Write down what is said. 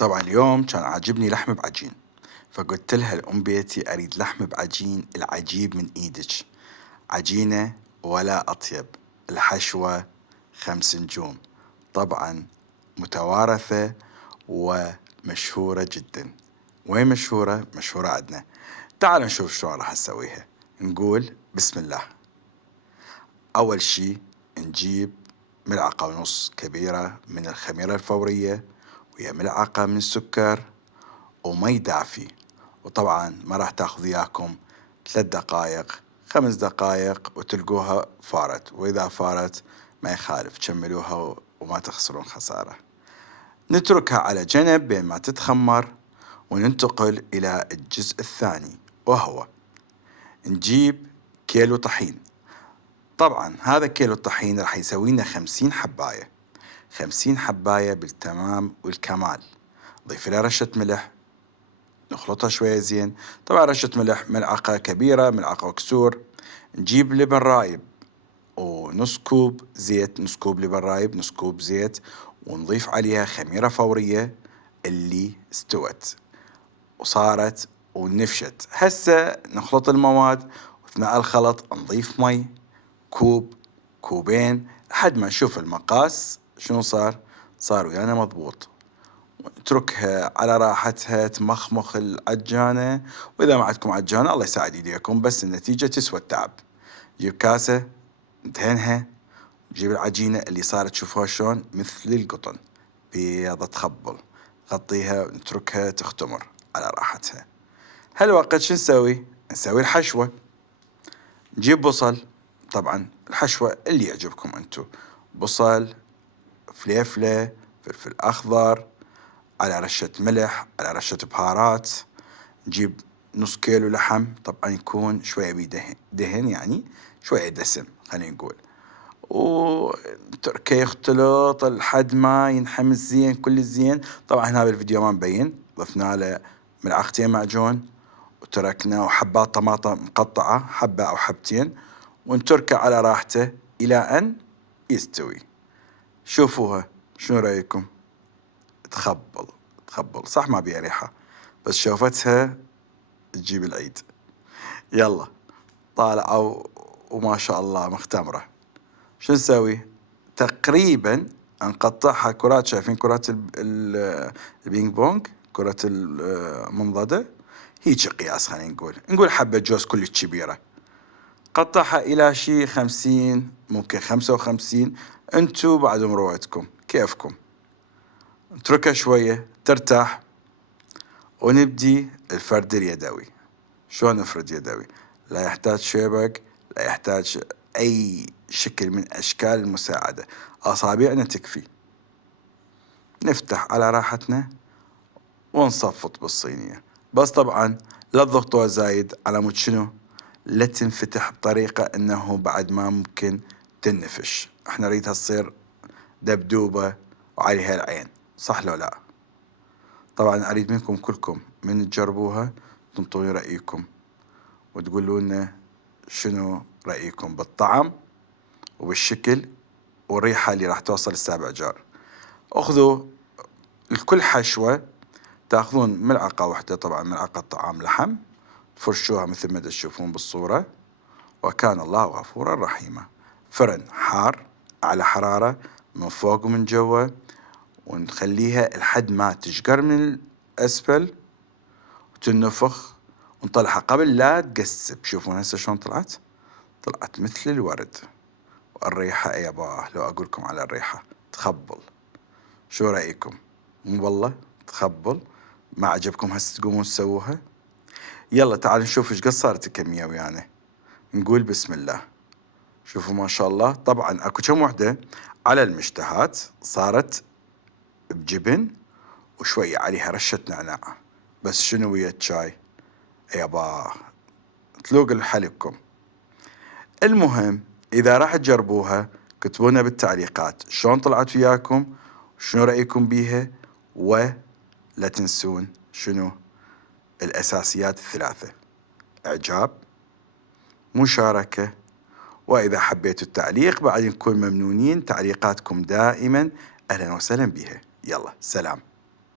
طبعا اليوم كان عاجبني لحم بعجين، فقلت لها لأم بيتي أريد لحم بعجين العجيب من إيدك، عجينة ولا أطيب، الحشوة 5 نجوم، طبعا متوارثة ومشهورة جدا. وين مشهورة؟ مشهورة عندنا. تعالوا نشوف شلون راح نسويها. نقول بسم الله. أول شي نجيب 1.5 ملعقة كبيرة من الخميرة الفورية، ويا ملعقة من السكر، ومي دافي. وطبعا ما راح تاخذ وياكم 3 دقائق 5 دقائق وتلقوها فارت، وإذا فارت ما يخالف كملوها وما تخسرون خسارة. نتركها على جنب بين ما تتخمر، وننتقل إلى الجزء الثاني، وهو نجيب كيلو طحين. طبعا هذا كيلو الطحين راح يسوي لنا 50 حباية، 50 حباية بالتمام والكمال. نضيف لها رشة ملح، نخلطها شوية زين. طبعا رشة ملح، ملعقة كبيرة، ملعقة وكسور. نجيب لبن رايب ونص كوب زيت، نص كوب لبن رايب، نص كوب زيت، ونضيف عليها خميرة فورية اللي استوت وصارت ونفشت. هسه نخلط المواد، واثناء الخلط نضيف مي كوب كوبين لحد ما نشوف المقاس شنو صار ويانا مضبوط. اتركها على راحتها تمخمخ العجانة، وإذا ما عندكم عجانة الله يساعد إيديكم، بس النتيجة تسوى التعب. جيب كاسة ندهنها، نجيب العجينة اللي صارت تشوفوها شلون مثل القطن بيضة تخبل، غطيها ونتركها تختمر على راحتها. هالوقت شو نسوي الحشوة. نجيب بصل، طبعا الحشوة اللي يعجبكم انتو، بصل، فليفلة، فلفل أخضر، على رشة ملح، على رشة بهارات. نجيب نص كيلو لحم، طبعا يكون شوية بيه دهن يعني شوية دسم خلينا نقول، وتركه يختلط لحد ما ينحمس زين كل زين. طبعا هنا بالفيديو ما مبين، ضفنا له 2 معجون وتركنا، وحبات طماطم مقطعة حبة أو حبتين، ونتركه على راحته إلى أن يستوي. شوفوها شنو رأيكم؟ تخبل صح، ما بيها ريحة، بس شوفتها تجيب العيد. يلا طالعوا وما شاء الله مختمرة. شو نسوي؟ تقريبا نقطعها كرات، شايفين كرات البينج بونج، كرة المنضدة، هيك قياس خلينا نقول حبة جوز كلش كبيرة. قطعها إلى شي 50 ممكن 55، انتو بعد مروتكم كيفكم. نتركها شوية ترتاح، ونبدي الفرد اليدوي. شلون نفرد يدوي؟ لا يحتاج شيبك، لا يحتاج أي شكل من أشكال المساعدة، أصابعنا تكفي. نفتح على راحتنا ونصفط بالصينية، بس طبعا لا تضغطوها زايد على مود شنو لا تنفتح بطريقة انه بعد ما ممكن تنفش. احنا نريدها تصير دبدوبة وعليها العين، صح لو لا؟ طبعا اريد منكم كلكم من تجربوها تنطوني رأيكم، وتقولوا لنا شنو رأيكم بالطعم وبالشكل والريحة اللي راح توصل ل7 جار. اخذوا الكل حشوة، تاخذون ملعقة واحدة، طبعا ملعقة طعام لحم، فرشوها مثل ما تشوفون بالصورة، وكان الله غفورا رحيما. فرن حار على حرارة من فوق ومن جوا، ونخليها لحد ما تشقر من الأسفل وتنفخ، ونطلعها قبل لا تقسب. شوفون هسه شلون طلعت مثل الورد. والريحة ياباه لو أقولكم على الريحة تخبل. شو رأيكم؟ مو والله تخبل؟ ما عجبكم هسه تقومون تسووها؟ يلا تعالوا نشوف ايش قد صارت الكمية ويانا. نقول بسم الله. شوفوا ما شاء الله. طبعا اكو كم وحدة على المشتهات صارت بجبن وشوية عليها رشة نعناع، بس شنو ويا الشاي يابا تلوق لحلبكم. المهم إذا راح تجربوها كتبونا بالتعليقات شلون طلعت وياكم، شنو رأيكم بيها، ولا تنسون شنو الأساسيات ال3: إعجاب، مشاركة، وإذا حبيتوا التعليق بعد نكون ممنونين. تعليقاتكم دائما أهلا وسهلا بها. يلا سلام.